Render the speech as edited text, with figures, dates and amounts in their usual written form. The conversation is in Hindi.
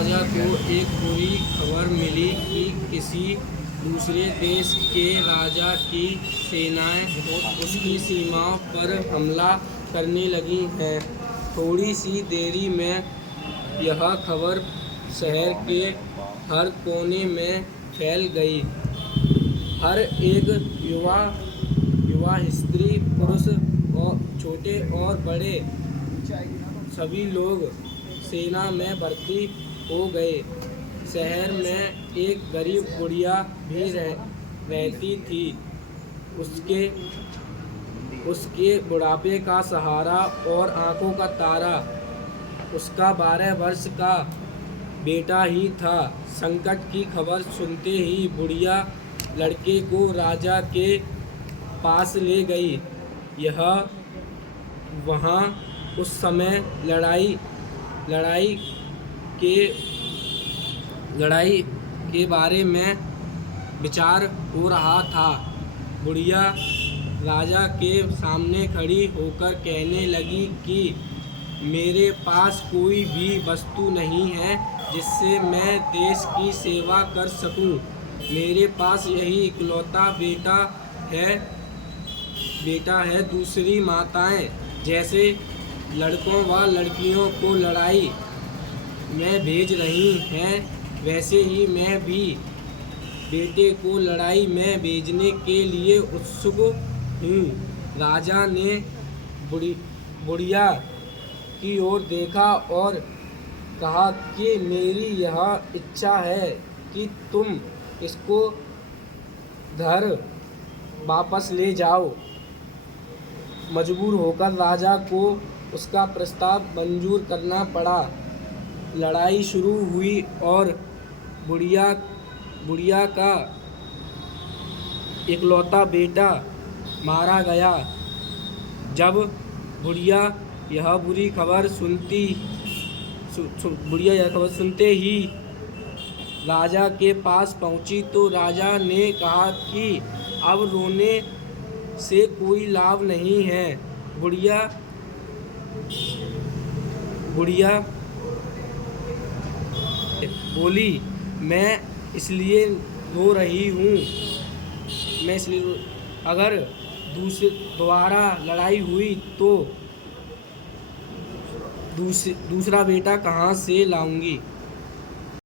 राजा को एक बुरी खबर मिली कि किसी दूसरे देश के राजा की सेनाएं उसकी सीमाओं पर हमला करने लगी हैं। थोड़ी सी देरी में यह खबर शहर के हर कोने में फैल गई। हर एक युवा स्त्री पुरुष और छोटे और बड़े सभी लोग सेना में भर्ती हो गए। शहर में एक गरीब बुढ़िया भी रहती थी। उसके बुढ़ापे का सहारा और आंखों का तारा उसका 12 वर्ष का बेटा ही था। संकट की खबर सुनते ही बुढ़िया लड़के को राजा के पास ले गई। यह वहाँ उस समय लड़ाई के बारे में विचार हो रहा था। बुढ़िया राजा के सामने खड़ी होकर कहने लगी कि मेरे पास कोई भी वस्तु नहीं है जिससे मैं देश की सेवा कर सकूं। मेरे पास यही इकलौता बेटा है। दूसरी माताएं जैसे लड़कों व लड़कियों को लड़ाई में भेज रही हैं, वैसे ही मैं भी बेटे को लड़ाई में भेजने के लिए उत्सुक हूँ। राजा ने बुढ़िया की ओर देखा और कहा कि मेरी यह इच्छा है कि तुम इसको घर वापस ले जाओ। मजबूर होकर राजा को उसका प्रस्ताव मंजूर करना पड़ा। लड़ाई शुरू हुई और बुढ़िया का इकलौता बेटा मारा गया। जब बुढ़िया यह खबर सुनते ही राजा के पास पहुंची तो राजा ने कहा कि अब रोने से कोई लाभ नहीं है। बुढ़िया बोली, मैं इसलिए रो रही हूँ, अगर दोबारा लड़ाई हुई तो दूसरा बेटा कहाँ से लाऊंगी।